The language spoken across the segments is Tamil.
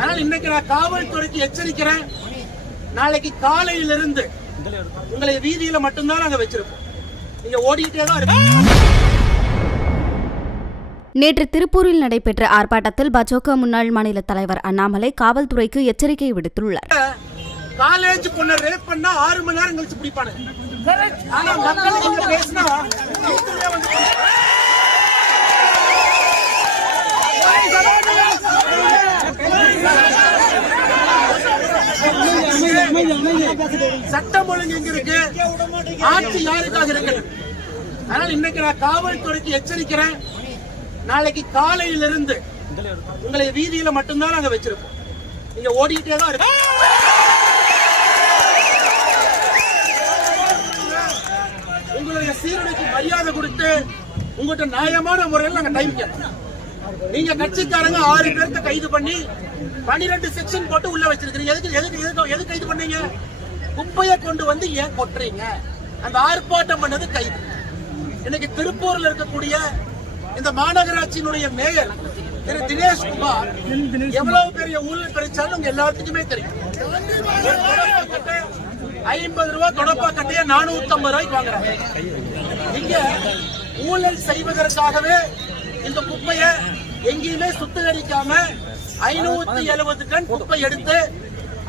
ஆனால் இன்னைக்கு நான் காவல்துறைக்கு எச்சரிக்கிறேன். நாளைக்கு காலையிலிருந்து உங்களை வீதியில மட்டும்தான் நாங்க வச்சிருப்போம். நீங்க ஓடிக்கிட்டே தான் இருப்பீங்க. நேற்று திருப்பூரில் நடைபெற்ற ஆர்ப்பாட்டத்தில் பாஜக முன்னாள் மாநில தலைவர் அண்ணாமலை காவல்துறைக்கு எச்சரிக்கை விடுத்துள்ளார். காலேஜ் பொண்ணை ரேப் பண்ணா 6 மணி நேரம் கழிச்சு பிடிப்பானுங்க. ஆனா மக்களுக்கு இங்க பேசினா சட்டம் ஒழுங்கு எங்க இருக்கு, ஆட்சி யாருக்காக இருக்கு. ஆனால் இன்னைக்கு நான் காவல்துறைக்கு எச்சரிக்கிறேன். நாளைக்கு காலையிலிருந்து உங்களை வீதியில மட்டும்தான் நாங்க வச்சிருப்போம். நீங்க ஓடிக்கிட்டே தான் இருப்பீங்க. உங்களுடைய சீரனுக்கு மரியாதை கொடுத்து உங்கள்கிட்ட நியாயமான முறையில் நாங்க டைம் கேட்போம். நீங்க கட்சிக்காரங்க 6 பேர்த்த கைது பண்ணி 12 செக்ஷன் போட்டு உள்ள வச்சிருக்கீங்க. எதுக்கு கைது பண்ணீங்க? குப்பையை கொண்டு வந்து ஏன் கொட்டுறீங்க? அந்த ஆர்ப்பாட்டம் பண்ணது கைது. இன்னைக்கு திருப்பூர்ல இருக்கக்கூடிய இந்த மாநகராட்சியினுடைய மேயர் திரு தினேஷ் குமார் எவ்வளவு பெரிய ஊழல் கிடைச்சாலும் உங்க எல்லாத்துக்குமே தெரியும். 50 ரூபாய் தொடப்பா கட்டைய 450 ரூபாய்க்கு வாங்குறாங்க. இங்க ஊழல் செய்வதற்காகவே இந்த குப்பையை எங்கேயுமே சுத்திகரிக்காம 570 டன் குப்பை எடுத்து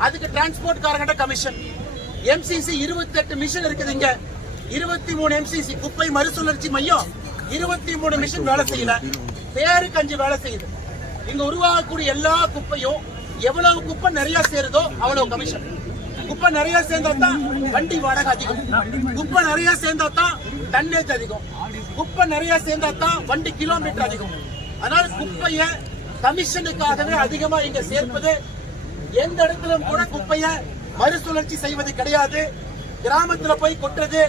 அதுக்கு டிரான்ஸ்போர்ட் காரங்கிட்ட கமிஷன். எம்சிசி 28 மிஷின் இருக்குது. இங்க 23 எம்சிசி குப்பை மறுசுழற்சி மையம் 23 மிஷின் வேலை செய்யல. பேருக்கு 5 வேலை செய்யுது. இங்க உருவாகக்கூடிய எல்லா குப்பையும் எவ்வளவு குப்பை நிறைய சேருதோ அவ்வளவு கமிஷன். குப்பை நிறைய சேர்ந்தா தான் வண்டி வாடகை அதிகம். குப்பை நிறைய சேர்ந்தா தான் டன்னேஜ் அதிகம். குப்பை நிறைய சேர்ந்தா தான் வண்டி கிலோமீட்டர் அதிகம். அதனால குப்பைய கமிஷனுக்காகவே அதிகமா இங்க சேர்ப்பது. எந்த இடத்திலும் கூட குப்பைய மறுசுழற்சி செய்வது கிடையாது. கிராமத்துல போய் கொட்டுறது.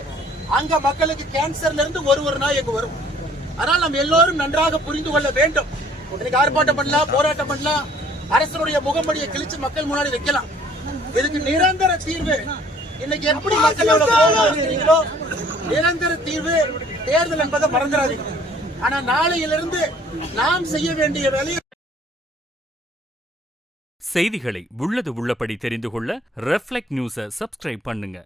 அங்க மக்களுக்கு கேன்சர்ல இருந்து ஒரு நாய் எங்க வரும். அதனால நம்ம எல்லோரும் நன்றாக புரிந்து கொள்ள வேண்டும். இன்னைக்கு ஆர்ப்பாட்டம் பண்ணலாம், போராட்டம் பண்ணலாம், அரசனுடைய முகமடியை கிழிச்சு மக்கள் முன்னாடி வைக்கலாம். இதுக்கு நிரந்தர தீர்வு இன்னைக்கு எப்படி மக்களோட போராடுறீங்களோ நிரந்தர தீர்வு தேர்தல் என்பதை மறந்துடாதீங்க. ஆனா நாளையிலிருந்து நாம் செய்ய வேண்டிய வேலையை செய்திகளை உள்ளது உள்ளபடி தெரிந்து கொள்ள ரெஃப்ளெக்ட் நியூஸை சப்ஸ்கிரைப் பண்ணுங்க.